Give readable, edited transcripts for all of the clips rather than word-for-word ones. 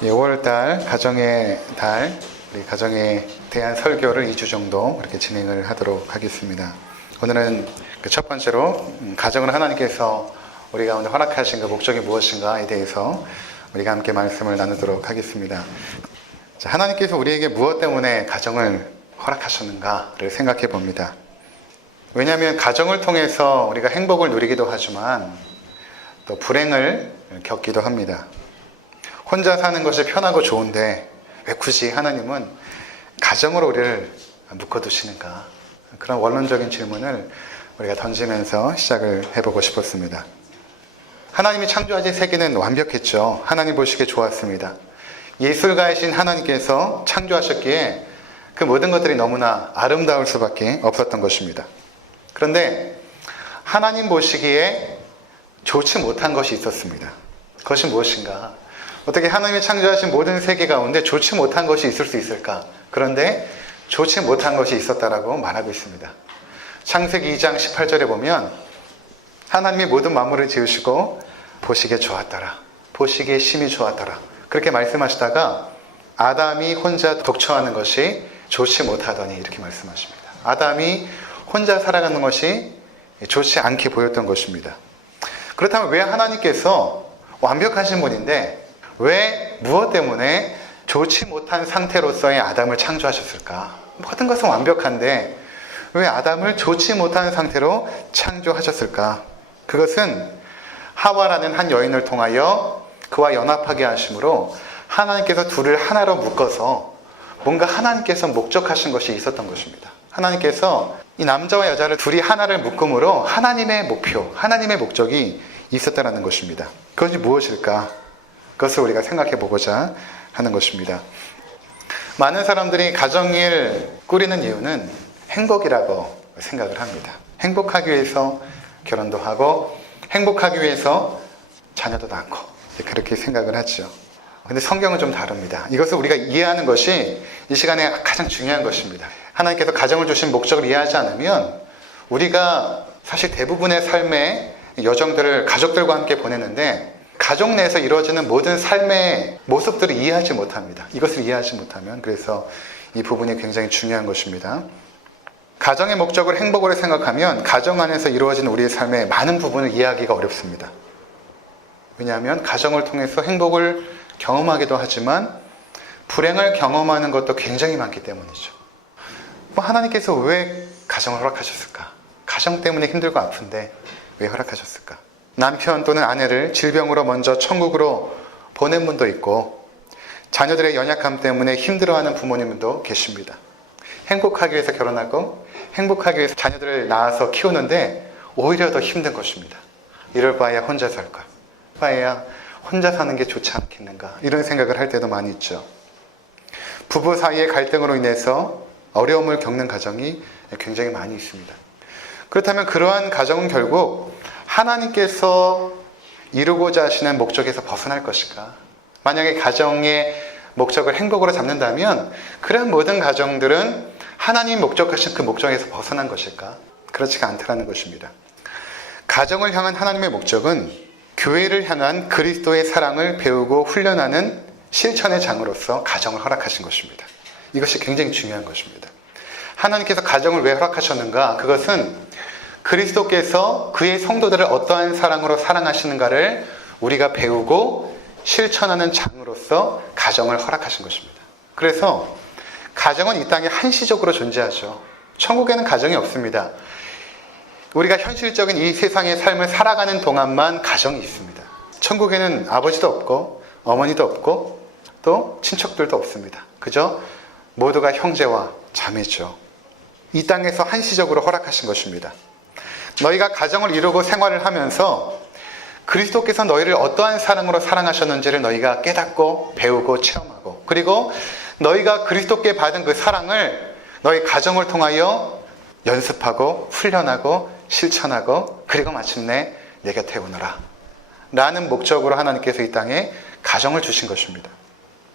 5월달 가정의 달, 우리 가정에 대한 설교를 2주 정도 이렇게 진행을 하도록 하겠습니다. 오늘은 첫 번째로 가정을 하나님께서 우리 가운데 허락하신 그 목적이 무엇인가에 대해서 우리가 함께 말씀을 나누도록 하겠습니다. 자, 하나님께서 우리에게 무엇 때문에 가정을 허락하셨는가를 생각해 봅니다. 왜냐하면 가정을 통해서 우리가 행복을 누리기도 하지만 또 불행을 겪기도 합니다. 혼자 사는 것이 편하고 좋은데 왜 굳이 하나님은 가정으로 우리를 묶어두시는가? 그런 원론적인 질문을 우리가 던지면서 시작을 해보고 싶었습니다. 하나님이 창조하신 세계는 완벽했죠. 하나님 보시기에 좋았습니다. 예술가이신 하나님께서 창조하셨기에 그 모든 것들이 너무나 아름다울 수밖에 없었던 것입니다. 그런데 하나님 보시기에 좋지 못한 것이 있었습니다. 그것이 무엇인가? 어떻게 하나님이 창조하신 모든 세계 가운데 좋지 못한 것이 있을 수 있을까? 그런데 좋지 못한 것이 있었다라고 말하고 있습니다. 창세기 2장 18절에 보면 하나님이 모든 만물을 지으시고 보시기에 좋았더라. 보시기에 심히 좋았더라. 그렇게 말씀하시다가 아담이 혼자 독처하는 것이 좋지 못하더니 이렇게 말씀하십니다. 아담이 혼자 살아가는 것이 좋지 않게 보였던 것입니다. 그렇다면 왜 하나님께서 완벽하신 분인데 왜 무엇 때문에 좋지 못한 상태로서의 아담을 창조하셨을까? 모든 것은 완벽한데 왜 아담을 좋지 못한 상태로 창조하셨을까? 그것은 하와라는 한 여인을 통하여 그와 연합하게 하심으로 하나님께서 둘을 하나로 묶어서 뭔가 하나님께서 목적하신 것이 있었던 것입니다. 하나님께서 이 남자와 여자를 둘이 하나를 묶음으로 하나님의 목표, 하나님의 목적이 있었다는 것입니다. 그것이 무엇일까? 그것을 우리가 생각해 보고자 하는 것입니다. 많은 사람들이 가정을 꾸리는 이유는 행복이라고 생각을 합니다. 행복하기 위해서 결혼도 하고 행복하기 위해서 자녀도 낳고 그렇게 생각을 하죠. 근데 성경은 좀 다릅니다. 이것을 우리가 이해하는 것이 이 시간에 가장 중요한 것입니다. 하나님께서 가정을 주신 목적을 이해하지 않으면 우리가 사실 대부분의 삶의 여정들을 가족들과 함께 보내는데 가족 내에서 이루어지는 모든 삶의 모습들을 이해하지 못합니다. 이것을 이해하지 못하면 그래서 이 부분이 굉장히 중요한 것입니다. 가정의 목적을 행복으로 생각하면 가정 안에서 이루어지는 우리의 삶의 많은 부분을 이해하기가 어렵습니다. 왜냐하면 가정을 통해서 행복을 경험하기도 하지만 불행을 경험하는 것도 굉장히 많기 때문이죠. 하나님께서 왜 가정을 허락하셨을까? 가정 때문에 힘들고 아픈데 왜 허락하셨을까? 남편 또는 아내를 질병으로 먼저 천국으로 보낸 분도 있고 자녀들의 연약함 때문에 힘들어하는 부모님도 계십니다. 행복하기 위해서 결혼하고 행복하기 위해서 자녀들을 낳아서 키우는데 오히려 더 힘든 것입니다. 이럴 바에야 혼자 살 걸. 바에야 혼자 사는 게 좋지 않겠는가 이런 생각을 할 때도 많이 있죠. 부부 사이의 갈등으로 인해서 어려움을 겪는 가정이 굉장히 많이 있습니다. 그렇다면 그러한 가정은 결국 하나님께서 이루고자 하시는 목적에서 벗어날 것인가? 만약에 가정의 목적을 행복으로 잡는다면 그러한 모든 가정들은 하나님 목적하신 그 목적에서 벗어난 것일까? 그렇지가 않다는 것입니다. 가정을 향한 하나님의 목적은 교회를 향한 그리스도의 사랑을 배우고 훈련하는 실천의 장으로서 가정을 허락하신 것입니다. 이것이 굉장히 중요한 것입니다. 하나님께서 가정을 왜 허락하셨는가? 그것은 그리스도께서 그의 성도들을 어떠한 사랑으로 사랑하시는가를 우리가 배우고 실천하는 장으로서 가정을 허락하신 것입니다. 그래서 가정은 이 땅에 한시적으로 존재하죠. 천국에는 가정이 없습니다. 우리가 현실적인 이 세상의 삶을 살아가는 동안만 가정이 있습니다. 천국에는 아버지도 없고 어머니도 없고 또 친척들도 없습니다. 그저 모두가 형제와 자매죠. 이 땅에서 한시적으로 허락하신 것입니다. 너희가 가정을 이루고 생활을 하면서 그리스도께서 너희를 어떠한 사랑으로 사랑하셨는지를 너희가 깨닫고 배우고 체험하고 그리고 너희가 그리스도께 받은 그 사랑을 너희 가정을 통하여 연습하고 훈련하고 실천하고 그리고 마침내 내 곁에 오너라 라는 목적으로 하나님께서 이 땅에 가정을 주신 것입니다.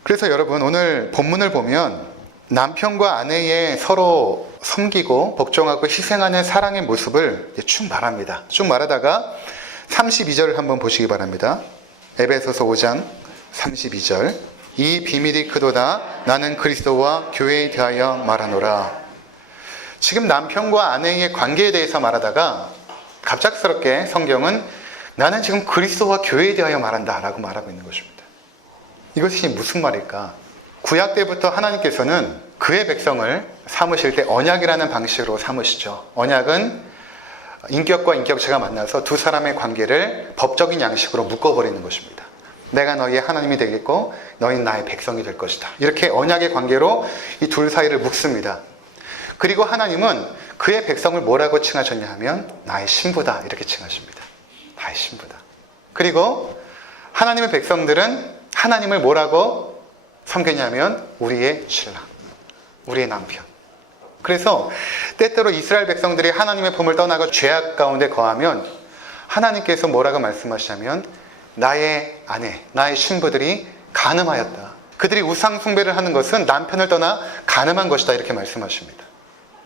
그래서 여러분 오늘 본문을 보면 남편과 아내의 서로 섬기고 복종하고 희생하는 사랑의 모습을 쭉 말합니다. 쭉 말하다가 32절을 한번 보시기 바랍니다. 에베소서 5장 32절 이 비밀이 크도다. 나는 그리스도와 교회에 대하여 말하노라. 지금 남편과 아내의 관계에 대해서 말하다가 갑작스럽게 성경은 나는 지금 그리스도와 교회에 대하여 말한다 라고 말하고 있는 것입니다. 이것이 무슨 말일까? 구약 때부터 하나님께서는 그의 백성을 삼으실 때 언약이라는 방식으로 삼으시죠. 언약은 인격과 인격체가 만나서 두 사람의 관계를 법적인 양식으로 묶어버리는 것입니다. 내가 너희의 하나님이 되겠고 너희는 나의 백성이 될 것이다. 이렇게 언약의 관계로 이 둘 사이를 묶습니다. 그리고 하나님은 그의 백성을 뭐라고 칭하셨냐 하면 나의 신부다 이렇게 칭하십니다. 나의 신부다. 그리고 하나님의 백성들은 하나님을 뭐라고 섬겼냐면 우리의 신랑, 우리의 남편. 그래서 때때로 이스라엘 백성들이 하나님의 품을 떠나고 죄악 가운데 거하면 하나님께서 뭐라고 말씀하시냐면 나의 아내, 나의 신부들이 간음하였다. 그들이 우상 숭배를 하는 것은 남편을 떠나 간음한 것이다 이렇게 말씀하십니다.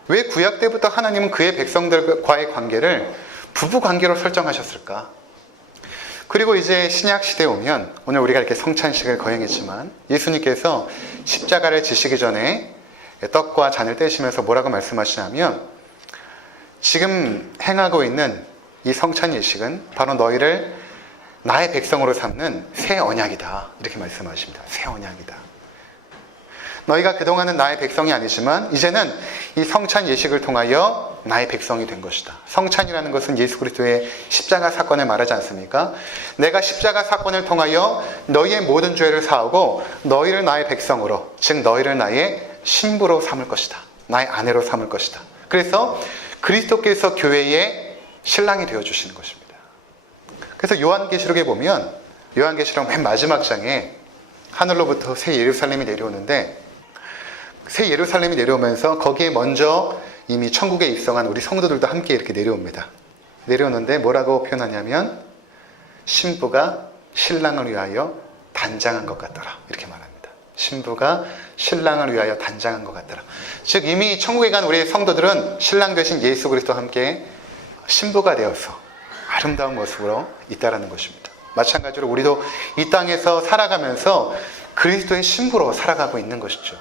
왜 구약 때부터 하나님은 그의 백성들과의 관계를 부부 관계로 설정하셨을까? 그리고 이제 신약 시대에 오면 오늘 우리가 이렇게 성찬식을 거행했지만 예수님께서 십자가를 지시기 전에 떡과 잔을 떼시면서 뭐라고 말씀하시냐면 지금 행하고 있는 이 성찬 예식은 바로 너희를 나의 백성으로 삼는 새 언약이다 이렇게 말씀하십니다. 새 언약이다. 너희가 그동안은 나의 백성이 아니지만 이제는 이 성찬 예식을 통하여 나의 백성이 된 것이다. 성찬이라는 것은 예수 그리스도의 십자가 사건을 말하지 않습니까? 내가 십자가 사건을 통하여 너희의 모든 죄를 사하고 너희를 나의 백성으로, 즉 너희를 나의 신부로 삼을 것이다. 나의 아내로 삼을 것이다. 그래서 그리스도께서 교회의 신랑이 되어주시는 것입니다. 그래서 요한계시록에 보면 요한계시록 맨 마지막 장에 하늘로부터 새 예루살렘이 내려오는데 새 예루살렘이 내려오면서 거기에 먼저 이미 천국에 입성한 우리 성도들도 함께 이렇게 내려옵니다. 내려오는데 뭐라고 표현하냐면 신부가 신랑을 위하여 단장한 것 같더라 이렇게 말합니다. 신부가 신랑을 위하여 단장한 것 같더라. 즉 이미 천국에 간 우리 성도들은 신랑 되신 예수 그리스도와 함께 신부가 되어서 아름다운 모습으로 있다라는 것입니다. 마찬가지로 우리도 이 땅에서 살아가면서 그리스도의 신부로 살아가고 있는 것이죠.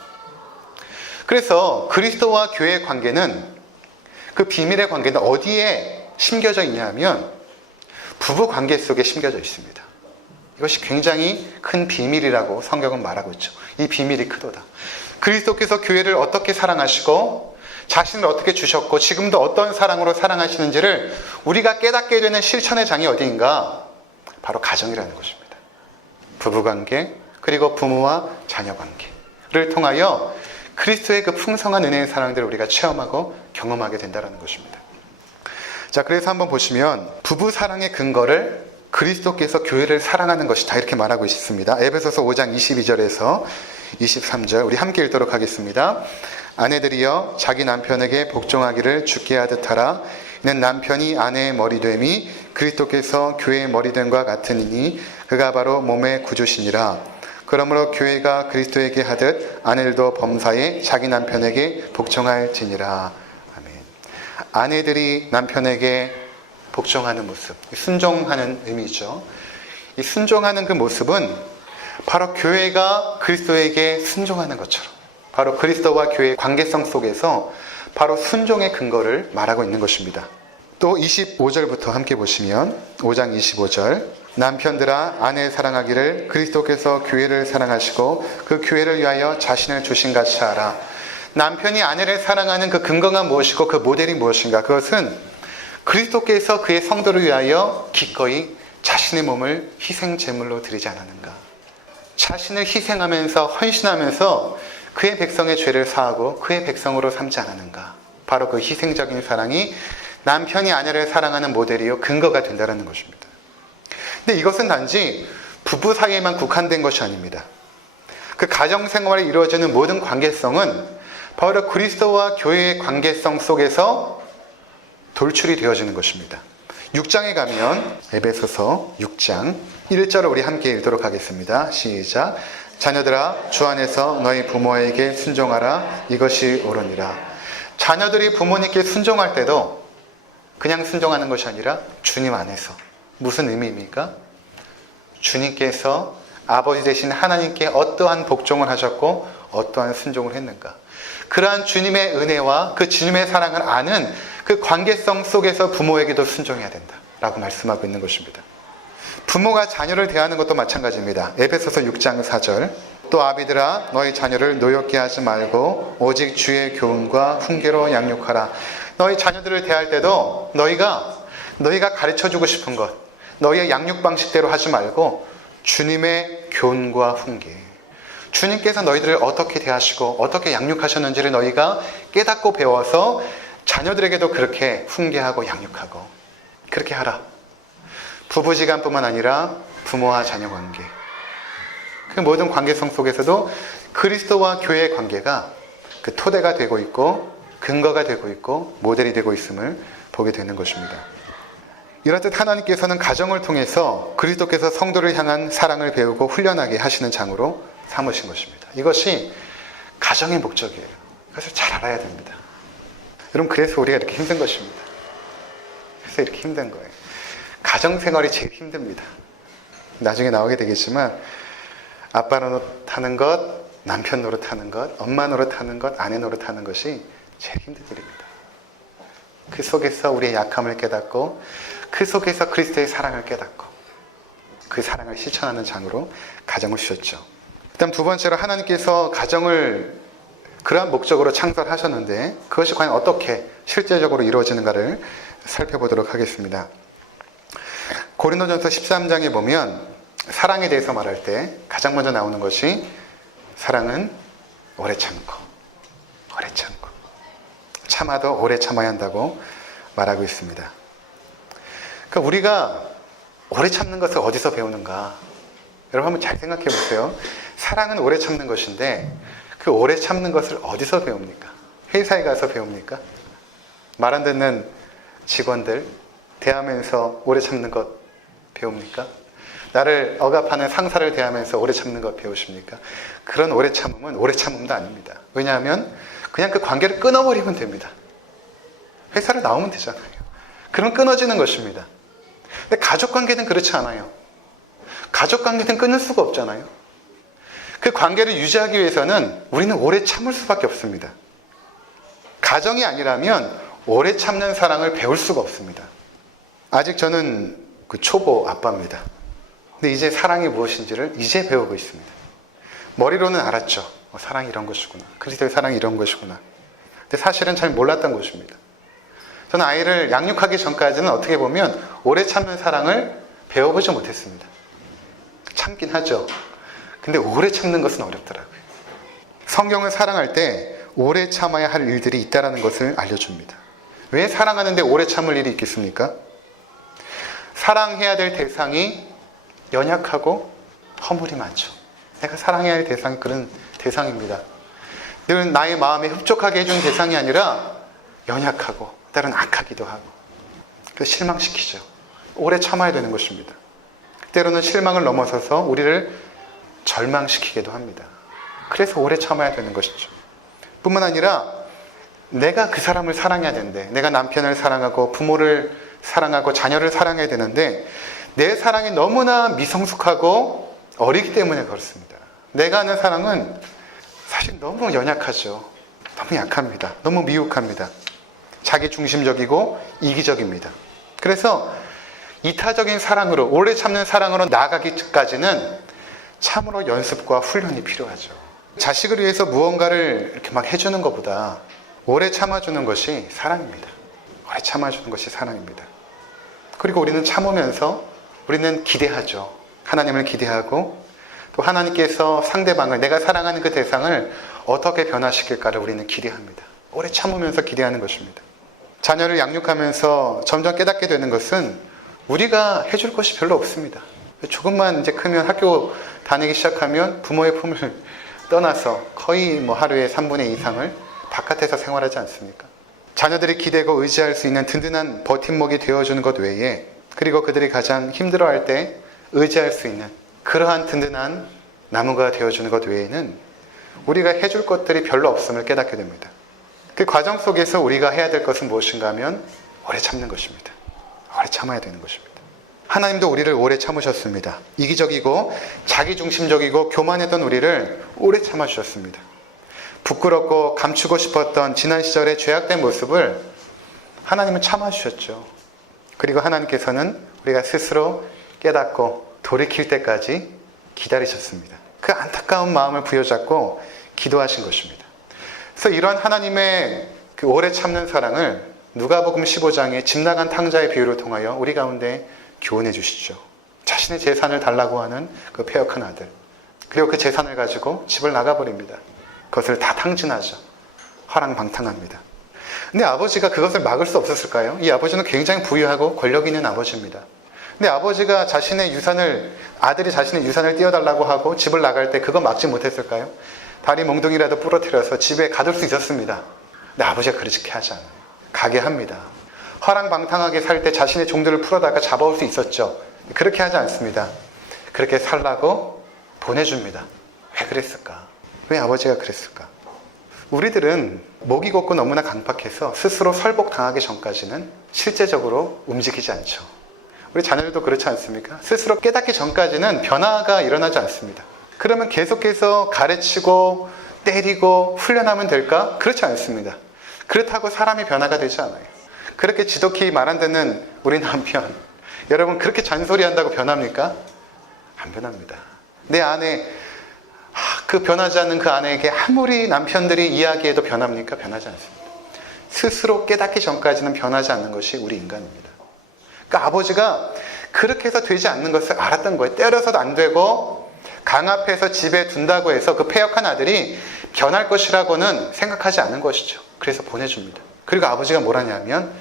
그래서 그리스도와 교회의 관계는 그 비밀의 관계는 어디에 심겨져 있냐면 부부 관계 속에 심겨져 있습니다. 이것이 굉장히 큰 비밀이라고 성경은 말하고 있죠. 이 비밀이 크도다. 그리스도께서 교회를 어떻게 사랑하시고 자신을 어떻게 주셨고 지금도 어떤 사랑으로 사랑하시는지를 우리가 깨닫게 되는 실천의 장이 어디인가? 바로 가정이라는 것입니다. 부부관계 그리고 부모와 자녀관계를 통하여 그리스도의 그 풍성한 은혜의 사랑들을 우리가 체험하고 경험하게 된다는 것입니다. 자, 그래서 한번 보시면 부부 사랑의 근거를 그리스도께서 교회를 사랑하는 것이다 이렇게 말하고 있습니다. 에베소서 5장 22절에서 23절 우리 함께 읽도록 하겠습니다. 아내들이여 자기 남편에게 복종하기를 주께 하듯 하라. 이는 남편이 아내의 머리됨이 그리스도께서 교회의 머리됨과 같으니 그가 바로 몸의 구주시니라. 그러므로 교회가 그리스도에게 하듯 아내들도 범사에 자기 남편에게 복종할지니라. 아멘. 아내들이 남편에게 복종하는 모습, 순종하는 의미죠. 이 순종하는 그 모습은 바로 교회가 그리스도에게 순종하는 것처럼 바로 그리스도와 교회의 관계성 속에서 바로 순종의 근거를 말하고 있는 것입니다. 또 25절부터 함께 보시면 5장 25절 남편들아 아내 사랑하기를 그리스도께서 교회를 사랑하시고 그 교회를 위하여 자신을 주신 같이 하라. 남편이 아내를 사랑하는 그 근거가 무엇이고 그 모델이 무엇인가? 그것은 그리스도께서 그의 성도를 위하여 기꺼이 자신의 몸을 희생 제물로 드리지 않았는가? 자신을 희생하면서 헌신하면서 그의 백성의 죄를 사하고 그의 백성으로 삼지 않았는가? 바로 그 희생적인 사랑이 남편이 아내를 사랑하는 모델이요 근거가 된다는 것입니다. 근데 이것은 단지 부부 사이에만 국한된 것이 아닙니다. 그 가정생활에 이루어지는 모든 관계성은 바로 그리스도와 교회의 관계성 속에서 돌출이 되어지는 것입니다. 6장에 가면 에베소서 6장 1절을 우리 함께 읽도록 하겠습니다. 시작. 자녀들아 주 안에서 너희 부모에게 순종하라. 이것이 옳으니라. 자녀들이 부모님께 순종할 때도 그냥 순종하는 것이 아니라 주님 안에서. 무슨 의미입니까? 주님께서 아버지 되신 하나님께 어떠한 복종을 하셨고 어떠한 순종을 했는가. 그러한 주님의 은혜와 그 주님의 사랑을 아는 그 관계성 속에서 부모에게도 순종해야 된다라고 말씀하고 있는 것입니다. 부모가 자녀를 대하는 것도 마찬가지입니다. 에베소서 6장 4절. 또 아비들아 너희 자녀를 노엽게 하지 말고 오직 주의 교훈과 훈계로 양육하라. 너희 자녀들을 대할 때도 너희가 가르쳐주고 싶은 것, 너희의 양육 방식대로 하지 말고 주님의 교훈과 훈계, 주님께서 너희들을 어떻게 대하시고 어떻게 양육하셨는지를 너희가 깨닫고 배워서 자녀들에게도 그렇게 훈계하고 양육하고 그렇게 하라. 부부지간뿐만 아니라 부모와 자녀 관계, 그 모든 관계성 속에서도 그리스도와 교회의 관계가 그 토대가 되고 있고 근거가 되고 있고 모델이 되고 있음을 보게 되는 것입니다. 이렇듯 하나님께서는 가정을 통해서 그리스도께서 성도를 향한 사랑을 배우고 훈련하게 하시는 장으로 삼으신 것입니다. 이것이 가정의 목적이에요. 그래서 잘 알아야 됩니다. 여러분, 그래서 우리가 이렇게 힘든 것입니다. 그래서 이렇게 힘든 거예요. 가정생활이 제일 힘듭니다. 나중에 나오게 되겠지만 아빠 노릇하는 것, 남편 노릇하는 것, 엄마 노릇하는 것, 아내 노릇하는 것이 제일 힘든 일입니다. 그 속에서 우리의 약함을 깨닫고 그 속에서 그리스도의 사랑을 깨닫고 그 사랑을 실천하는 장으로 가정을 주셨죠. 그다음 두 번째로 하나님께서 가정을 그러한 목적으로 창설하셨는데 그것이 과연 어떻게 실제적으로 이루어지는가를 살펴보도록 하겠습니다. 고린도전서 13장에 보면 사랑에 대해서 말할 때 가장 먼저 나오는 것이 사랑은 오래 참고 참아도 오래 참아야 한다고 말하고 있습니다. 그러니까 우리가 오래 참는 것을 어디서 배우는가? 여러분 한번 잘 생각해 보세요. 사랑은 오래 참는 것인데 그 오래 참는 것을 어디서 배웁니까? 회사에 가서 배웁니까? 말 안 듣는 직원들 대하면서 오래 참는 것 배웁니까? 나를 억압하는 상사를 대하면서 오래 참는 것 배우십니까? 그런 오래 참음은 오래 참음도 아닙니다. 왜냐하면 그냥 그 관계를 끊어버리면 됩니다. 회사를 나오면 되잖아요. 그럼 끊어지는 것입니다. 근데 가족관계는 그렇지 않아요. 가족관계는 끊을 수가 없잖아요. 그 관계를 유지하기 위해서는 우리는 오래 참을 수밖에 없습니다. 가정이 아니라면 오래 참는 사랑을 배울 수가 없습니다. 아직 저는 그 초보 아빠입니다. 근데 이제 사랑이 무엇인지를 이제 배우고 있습니다. 머리로는 알았죠. 사랑이 이런 것이구나. 그리스도의 사랑이 이런 것이구나. 근데 사실은 잘 몰랐던 것입니다. 저는 아이를 양육하기 전까지는 어떻게 보면 오래 참는 사랑을 배워보지 못했습니다. 참긴 하죠. 근데 오래 참는 것은 어렵더라고요. 성경을 사랑할 때 오래 참아야 할 일들이 있다는 것을 알려줍니다. 왜 사랑하는데 오래 참을 일이 있겠습니까? 사랑해야 될 대상이 연약하고 허물이 많죠. 내가 사랑해야 할 대상이 그런 대상입니다. 늘 나의 마음에 흡족하게 해준 대상이 아니라 연약하고 때로는 악하기도 하고 그래서 실망시키죠. 오래 참아야 되는 것입니다. 때로는 실망을 넘어서서 우리를 절망시키기도 합니다. 그래서 오래 참아야 되는 것이죠. 뿐만 아니라 내가 그 사람을 사랑해야 되는데 내가 남편을 사랑하고 부모를 사랑하고 자녀를 사랑해야 되는데 내 사랑이 너무나 미성숙하고 어리기 때문에 그렇습니다. 내가 하는 사랑은 사실 너무 연약하죠. 너무 약합니다. 너무 미혹합니다. 자기 중심적이고 이기적입니다. 그래서 이타적인 사랑으로 오래 참는 사랑으로 나아가기까지는 참으로 연습과 훈련이 필요하죠. 자식을 위해서 무언가를 이렇게 막 해주는 것보다 오래 참아주는 것이 사랑입니다. 오래 참아주는 것이 사랑입니다. 그리고 우리는 참으면서 우리는 기대하죠. 하나님을 기대하고 또 하나님께서 상대방을 내가 사랑하는 그 대상을 어떻게 변화시킬까를 우리는 기대합니다. 오래 참으면서 기대하는 것입니다. 자녀를 양육하면서 점점 깨닫게 되는 것은 우리가 해줄 것이 별로 없습니다. 조금만 이제 크면 학교 다니기 시작하면 부모의 품을 떠나서 거의 하루에 3분의 2 이상을 바깥에서 생활하지 않습니까? 자녀들이 기대고 의지할 수 있는 든든한 버팀목이 되어주는 것 외에 그리고 그들이 가장 힘들어할 때 의지할 수 있는 그러한 든든한 나무가 되어주는 것 외에는 우리가 해줄 것들이 별로 없음을 깨닫게 됩니다. 그 과정 속에서 우리가 해야 될 것은 무엇인가 하면 오래 참는 것입니다. 오래 참아야 되는 것입니다. 하나님도 우리를 오래 참으셨습니다. 이기적이고 자기중심적이고 교만했던 우리를 오래 참아주셨습니다. 부끄럽고 감추고 싶었던 지난 시절의 죄악된 모습을 하나님은 참아주셨죠. 그리고 하나님께서는 우리가 스스로 깨닫고 돌이킬 때까지 기다리셨습니다. 그 안타까운 마음을 부여잡고 기도하신 것입니다. 그래서 이러한 하나님의 그 오래 참는 사랑을 누가복음 15장의 집 나간 탕자의 비유를 통하여 우리 가운데 교훈해 주시죠. 자신의 재산을 달라고 하는 그 패역한 아들, 그리고 그 재산을 가지고 집을 나가버립니다. 그것을 다 탕진하죠. 화랑방탕합니다. 근데 아버지가 그것을 막을 수 없었을까요? 이 아버지는 굉장히 부유하고 권력 있는 아버지입니다. 근데 아버지가 아들이 자신의 유산을 띄워달라고 하고 집을 나갈 때 그거 막지 못했을까요? 다리 몽둥이라도 부러뜨려서 집에 가둘 수 있었습니다. 근데 아버지가 그렇게 하지 않아요. 가게 합니다. 화랑방탕하게 살 때 자신의 종들을 풀어다가 잡아올 수 있었죠. 그렇게 하지 않습니다. 그렇게 살라고 보내줍니다. 왜 그랬을까? 왜 아버지가 그랬을까? 우리들은 목이 곱고 너무나 강팍해서 스스로 설복당하기 전까지는 실제적으로 움직이지 않죠. 우리 자녀들도 그렇지 않습니까? 스스로 깨닫기 전까지는 변화가 일어나지 않습니다. 그러면 계속해서 가르치고 때리고 훈련하면 될까? 그렇지 않습니다. 그렇다고 사람이 변화가 되지 않아요. 그렇게 지독히 말 안 듣는 우리 남편, 여러분 그렇게 잔소리한다고 변합니까? 안 변합니다. 내 아내, 그 변하지 않는 그 아내에게 아무리 남편들이 이야기해도 변합니까? 변하지 않습니다. 스스로 깨닫기 전까지는 변하지 않는 것이 우리 인간입니다. 그러니까 아버지가 그렇게 해서 되지 않는 것을 알았던 거예요. 때려서도 안 되고 강압해서 집에 둔다고 해서 그 패역한 아들이 변할 것이라고는 생각하지 않은 것이죠. 그래서 보내줍니다. 그리고 아버지가 뭘 하냐면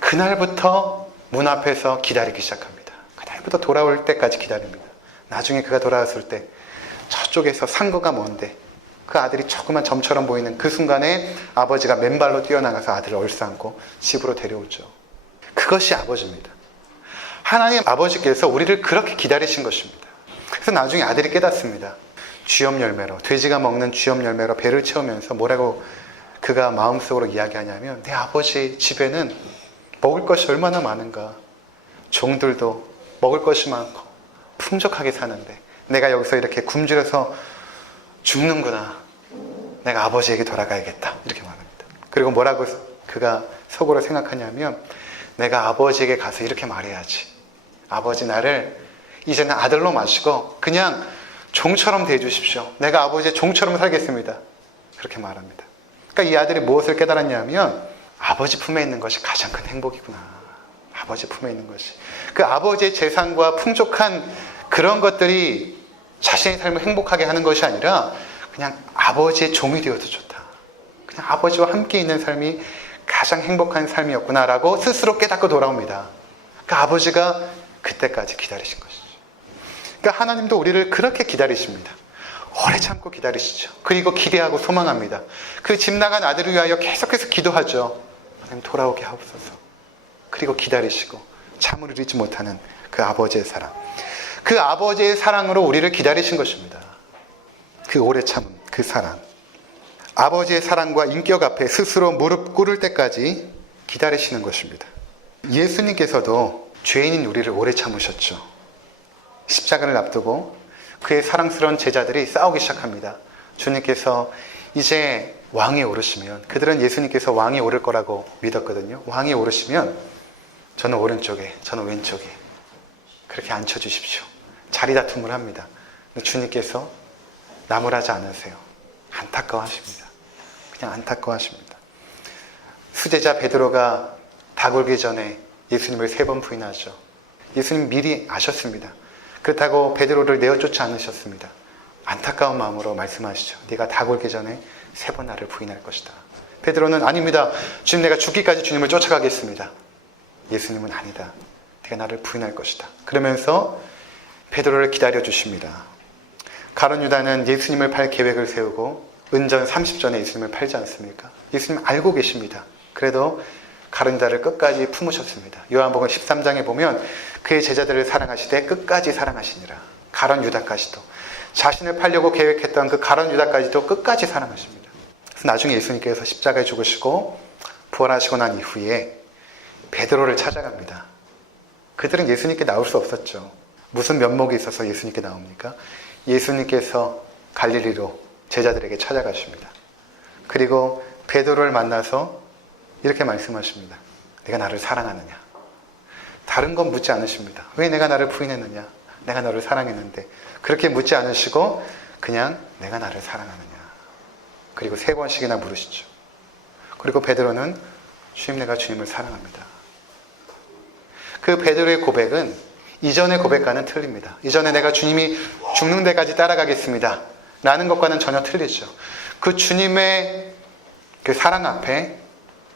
그날부터 문 앞에서 기다리기 시작합니다. 그날부터 돌아올 때까지 기다립니다. 나중에 그가 돌아왔을 때 저쪽에서 상거가 먼데 그 아들이 조그만 점처럼 보이는 그 순간에 아버지가 맨발로 뛰어나가서 아들을 얼싸안고 집으로 데려오죠. 그것이 아버지입니다. 하나님 아버지께서 우리를 그렇게 기다리신 것입니다. 그래서 나중에 아들이 깨닫습니다. 쥐염 열매로, 돼지가 먹는 쥐염 열매로 배를 채우면서 뭐라고 그가 마음속으로 이야기하냐면 내 아버지 집에는 먹을 것이 얼마나 많은가. 종들도 먹을 것이 많고 풍족하게 사는데 내가 여기서 이렇게 굶주려서 죽는구나. 내가 아버지에게 돌아가야겠다. 이렇게 말합니다. 그리고 뭐라고 그가 속으로 생각하냐면 내가 아버지에게 가서 이렇게 말해야지. 아버지 나를 이제는 아들로 마시고 그냥 종처럼 대해주십시오. 내가 아버지의 종처럼 살겠습니다. 그렇게 말합니다. 그러니까 이 아들이 무엇을 깨달았냐면 아버지 품에 있는 것이 가장 큰 행복이구나. 아버지 품에 있는 것이. 그 아버지의 재산과 풍족한 그런 것들이 자신의 삶을 행복하게 하는 것이 아니라 그냥 아버지의 종이 되어도 좋다. 그냥 아버지와 함께 있는 삶이 가장 행복한 삶이었구나라고 스스로 깨닫고 돌아옵니다. 그러니까 아버지가 그때까지 기다리신 것이죠. 그러니까 하나님도 우리를 그렇게 기다리십니다. 오래 참고 기다리시죠. 그리고 기대하고 소망합니다. 그 집 나간 아들을 위하여 계속해서 기도하죠. 하나님 돌아오게 하옵소서. 그리고 기다리시고 참을 잃지 못하는 그 아버지의 사랑. 그 아버지의 사랑으로 우리를 기다리신 것입니다. 그 오래 참은 그 사랑. 아버지의 사랑과 인격 앞에 스스로 무릎 꿇을 때까지 기다리시는 것입니다. 예수님께서도 죄인인 우리를 오래 참으셨죠. 십자가를 앞두고 그의 사랑스러운 제자들이 싸우기 시작합니다. 주님께서 이제 왕에 오르시면, 그들은 예수님께서 왕에 오를 거라고 믿었거든요. 왕에 오르시면 저는 오른쪽에, 저는 왼쪽에 그렇게 앉혀주십시오. 자리 다툼을 합니다. 주님께서 나무라지 않으세요. 안타까워하십니다. 그냥 안타까워하십니다. 수제자 베드로가 닭 울기 전에 예수님을 3번 부인하죠. 예수님 미리 아셨습니다. 그렇다고 베드로를 내어쫓지 않으셨습니다. 안타까운 마음으로 말씀하시죠. 네가 닭 울기 전에 3번 나를 부인할 것이다. 베드로는 아닙니다. 주님 내가 죽기까지 주님을 쫓아가겠습니다. 예수님은 아니다. 네가 나를 부인할 것이다. 그러면서 베드로를 기다려 주십니다. 가룟 유다는 예수님을 팔 계획을 세우고 은전 30전에 예수님을 팔지 않습니까? 예수님 알고 계십니다. 그래도 가룟 유다를 끝까지 품으셨습니다. 요한복음 13장에 보면 그의 제자들을 사랑하시되 끝까지 사랑하시니라. 가룟 유다까지도 자신을 팔려고 계획했던 그 가룟 유다까지도 끝까지 사랑하십니다. 그래서 나중에 예수님께서 십자가에 죽으시고 부활하시고 난 이후에 베드로를 찾아갑니다. 그들은 예수님께 나올 수 없었죠. 무슨 면목이 있어서 예수님께 나옵니까? 예수님께서 갈릴리로 제자들에게 찾아가십니다. 그리고 베드로를 만나서 이렇게 말씀하십니다. 내가 나를 사랑하느냐? 다른 건 묻지 않으십니다. 왜 내가 나를 부인했느냐? 내가 너를 사랑했는데. 그렇게 묻지 않으시고 그냥 내가 나를 사랑하느냐? 그리고 3번씩이나 물으시죠. 그리고 베드로는 주님, 내가 주님을 사랑합니다. 그 베드로의 고백은 이전의 고백과는 틀립니다. 이전에 내가 주님이 죽는 데까지 따라가겠습니다 라는 것과는 전혀 틀리죠. 그 주님의 그 사랑 앞에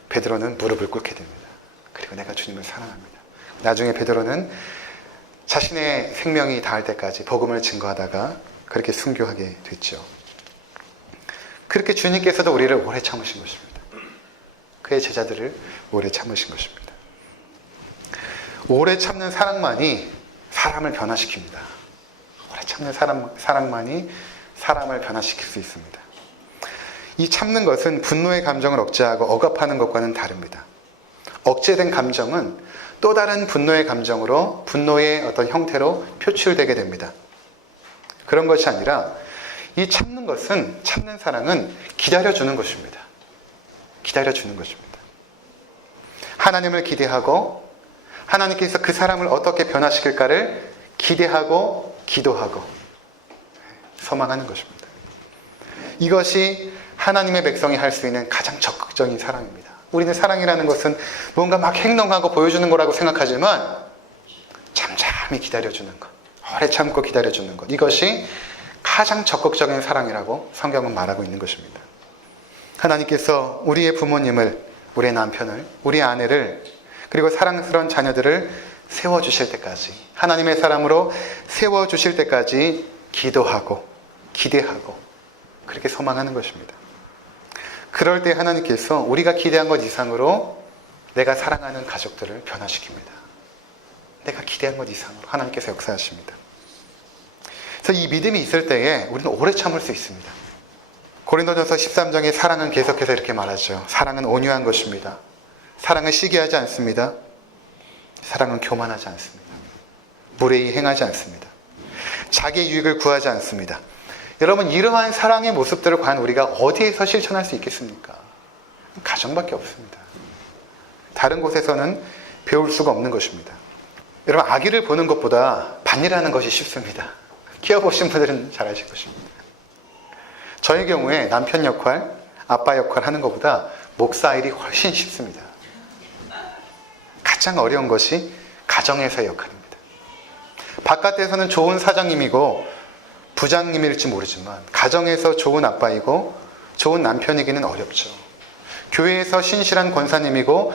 베드로는 무릎을 꿇게 됩니다. 그리고 내가 주님을 사랑합니다. 나중에 베드로는 자신의 생명이 닿을 때까지 복음을 증거하다가 그렇게 순교하게 됐죠. 그렇게 주님께서도 우리를 오래 참으신 것입니다. 그의 제자들을 오래 참으신 것입니다. 오래 참는 사랑만이 사람을 변화시킵니다. 오래 참는 사랑만이 사람을 변화시킬 수 있습니다. 이 참는 것은 분노의 감정을 억제하고 억압하는 것과는 다릅니다. 억제된 감정은 또 다른 분노의 감정으로, 분노의 어떤 형태로 표출되게 됩니다. 그런 것이 아니라 이 참는 것은, 참는 사랑은 기다려주는 것입니다. 기다려주는 것입니다. 하나님을 기대하고 하나님께서 그 사람을 어떻게 변화시킬까를 기대하고 기도하고 소망하는 것입니다. 이것이 하나님의 백성이 할 수 있는 가장 적극적인 사랑입니다. 우리는 사랑이라는 것은 뭔가 막 행동하고 보여주는 거라고 생각하지만 잠잠히 기다려주는 것, 오래 참고 기다려주는 것, 이것이 가장 적극적인 사랑이라고 성경은 말하고 있는 것입니다. 하나님께서 우리의 부모님을, 우리의 남편을, 우리 아내를, 그리고 사랑스러운 자녀들을 세워주실 때까지, 하나님의 사람으로 세워주실 때까지 기도하고 기대하고 그렇게 소망하는 것입니다. 그럴 때 하나님께서 우리가 기대한 것 이상으로 내가 사랑하는 가족들을 변화시킵니다. 내가 기대한 것 이상으로 하나님께서 역사하십니다. 그래서 이 믿음이 있을 때에 우리는 오래 참을 수 있습니다. 고린도전서 13장에 사랑은 계속해서 이렇게 말하죠. 사랑은 온유한 것입니다. 사랑은 시기하지 않습니다. 사랑은 교만하지 않습니다. 무례히 행하지 않습니다. 자기의 유익을 구하지 않습니다. 여러분, 이러한 사랑의 모습들을 과연 우리가 어디에서 실천할 수 있겠습니까? 가정밖에 없습니다. 다른 곳에서는 배울 수가 없는 것입니다. 여러분, 아기를 보는 것보다 밭일하는 것이 쉽습니다. 키워보신 분들은 잘 아실 것입니다. 저의 경우에 남편 역할, 아빠 역할 하는 것보다 목사 일이 훨씬 쉽습니다. 가장 어려운 것이 가정에서의 역할입니다. 바깥에서는 좋은 사장님이고 부장님일지 모르지만 가정에서 좋은 아빠이고 좋은 남편이기는 어렵죠. 교회에서 신실한 권사님이고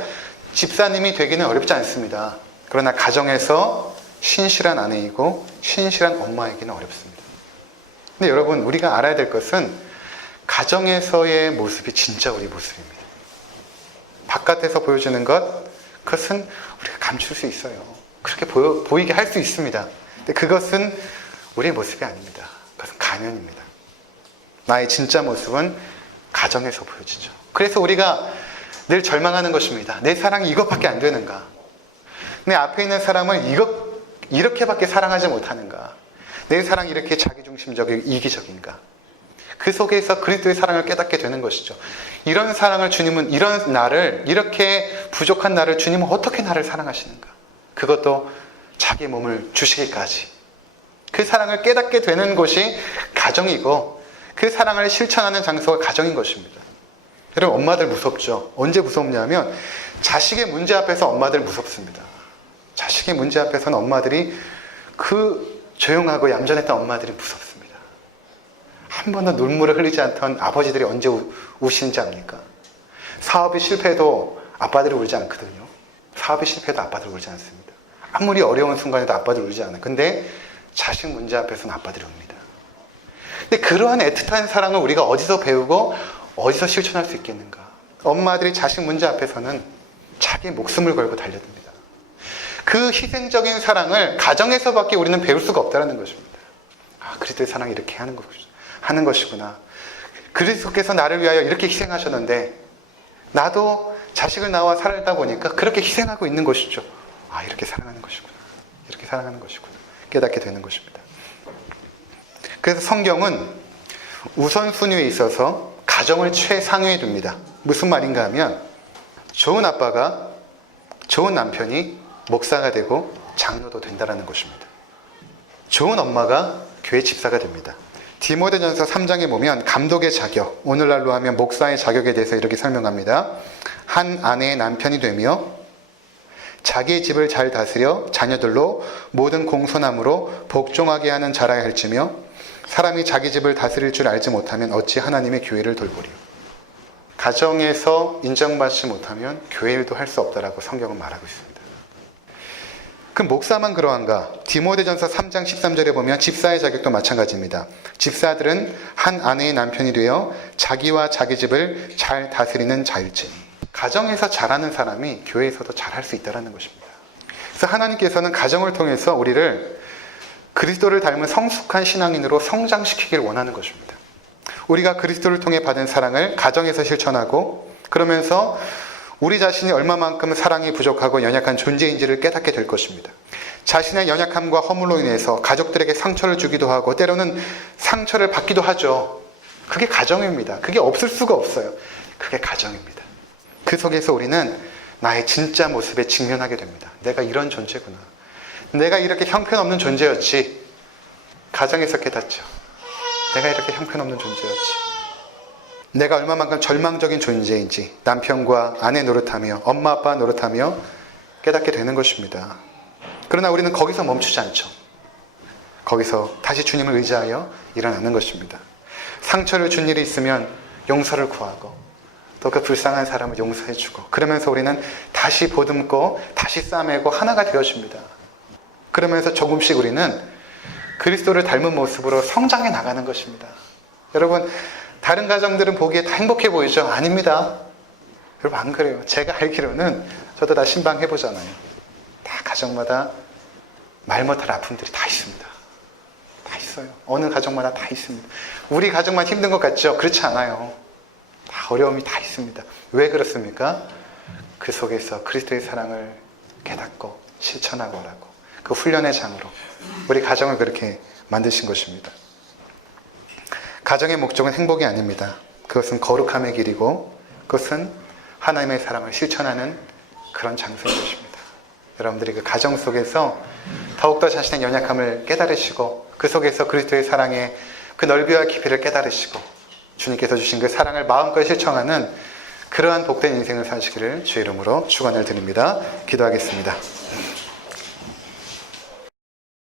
집사님이 되기는 어렵지 않습니다. 그러나 가정에서 신실한 아내이고 신실한 엄마이기는 어렵습니다. 근데 여러분, 우리가 알아야 될 것은 가정에서의 모습이 진짜 우리 모습입니다. 바깥에서 보여주는 것, 그것은 우리가 감출 수 있어요. 그렇게 보이게 할 수 있습니다. 근데 그것은 우리의 모습이 아닙니다. 그것은 가면입니다. 나의 진짜 모습은 가정에서 보여지죠. 그래서 우리가 늘 절망하는 것입니다. 내 사랑이 이것밖에 안 되는가? 내 앞에 있는 사람을 이렇게밖에 사랑하지 못하는가? 내 사랑이 이렇게 자기중심적이고 이기적인가? 그 속에서 그리스도의 사랑을 깨닫게 되는 것이죠. 이런 사랑을 주님은, 이런 나를, 이렇게 부족한 나를 주님은 어떻게 나를 사랑하시는가? 그것도 자기 몸을 주시기까지. 그 사랑을 깨닫게 되는 곳이 가정이고 그 사랑을 실천하는 장소가 가정인 것입니다. 여러분, 엄마들 무섭죠? 언제 무섭냐면 자식의 문제 앞에서 엄마들 무섭습니다. 자식의 문제 앞에서는 엄마들이, 그 조용하고 얌전했던 엄마들이 무섭습니다. 한 번도 눈물을 흘리지 않던 아버지들이 언제 우시는지 압니까? 사업이 실패해도 아빠들이 울지 않거든요. 사업이 실패해도 아빠들 울지 않습니다. 아무리 어려운 순간에도 아빠들 울지 않아요. 근데 자식 문제 앞에서는 아빠들이 웁니다. 근데 그러한 애틋한 사랑을 우리가 어디서 배우고 어디서 실천할 수 있겠는가? 엄마들이 자식 문제 앞에서는 자기 목숨을 걸고 달려듭니다. 그 희생적인 사랑을 가정에서밖에 우리는 배울 수가 없다는 것입니다. 아, 그리스도의 사랑이 이렇게 하는 것이구나. 그리스도께서 나를 위하여 이렇게 희생하셨는데 나도 자식을 낳아 살다 보니까 그렇게 희생하고 있는 것이죠. 아, 이렇게 사랑하는 것이구나. 이렇게 사랑하는 것이구나. 깨닫게 되는 것입니다. 그래서 성경은 우선순위에 있어서 가정을 최상위에 둡니다. 무슨 말인가 하면 좋은 아빠가, 좋은 남편이 목사가 되고 장로도 된다는 것입니다. 좋은 엄마가 교회 집사가 됩니다. 디모데전서 3장에 보면 감독의 자격, 오늘날로 하면 목사의 자격에 대해서 이렇게 설명합니다. 한 아내의 남편이 되며 자기의 집을 잘 다스려 자녀들로 모든 공손함으로 복종하게 하는 자라야 할지며 사람이 자기 집을 다스릴 줄 알지 못하면 어찌 하나님의 교회를 돌보리요. 가정에서 인정받지 못하면 교회 일도 할 수 없다라고 성경은 말하고 있습니다. 그럼 목사만 그러한가? 디모데전서 3장 13절에 보면 집사의 자격도 마찬가지입니다. 집사들은 한 아내의 남편이 되어 자기와 자기 집을 잘 다스리는 자일지니. 가정에서 잘하는 사람이 교회에서도 잘할 수 있다는 것입니다. 그래서 하나님께서는 가정을 통해서 우리를 그리스도를 닮은 성숙한 신앙인으로 성장시키길 원하는 것입니다. 우리가 그리스도를 통해 받은 사랑을 가정에서 실천하고 그러면서 우리 자신이 얼마만큼 사랑이 부족하고 연약한 존재인지를 깨닫게 될 것입니다. 자신의 연약함과 허물로 인해서 가족들에게 상처를 주기도 하고 때로는 상처를 받기도 하죠. 그게 가정입니다. 그게 없을 수가 없어요. 그게 가정입니다. 그 속에서 우리는 나의 진짜 모습에 직면하게 됩니다. 내가 이런 존재구나. 내가 이렇게 형편없는 존재였지. 가정에서 깨닫죠. 내가 이렇게 형편없는 존재였지. 내가 얼마만큼 절망적인 존재인지 남편과 아내 노릇하며 엄마 아빠 노릇하며 깨닫게 되는 것입니다. 그러나 우리는 거기서 멈추지 않죠. 거기서 다시 주님을 의지하여 일어나는 것입니다. 상처를 준 일이 있으면 용서를 구하고 또 그 불쌍한 사람을 용서해주고 그러면서 우리는 다시 보듬고 다시 싸매고 하나가 되어집니다. 그러면서 조금씩 우리는 그리스도를 닮은 모습으로 성장해 나가는 것입니다. 여러분, 다른 가정들은 보기에 다 행복해 보이죠? 아닙니다. 여러분, 안 그래요. 제가 알기로는 저도 다 신방해보잖아요. 다 가정마다 말 못할 아픔들이 다 있습니다. 다 있어요. 어느 가정마다 다 있습니다. 우리 가정만 힘든 것 같죠? 그렇지 않아요. 다 어려움이 다 있습니다. 왜 그렇습니까? 그 속에서 그리스도의 사랑을 깨닫고 실천하고 하라고 그 훈련의 장으로 우리 가정을 그렇게 만드신 것입니다. 가정의 목적은 행복이 아닙니다. 그것은 거룩함의 길이고 그것은 하나님의 사랑을 실천하는 그런 장소인 것입니다. 여러분들이 그 가정 속에서 더욱더 자신의 연약함을 깨달으시고 그 속에서 그리스도의 사랑의 그 넓이와 깊이를 깨달으시고 주님께서 주신 그 사랑을 마음껏 실천하는 그러한 복된 인생을 사시기를 주의 이름으로 축원을 드립니다. 기도하겠습니다.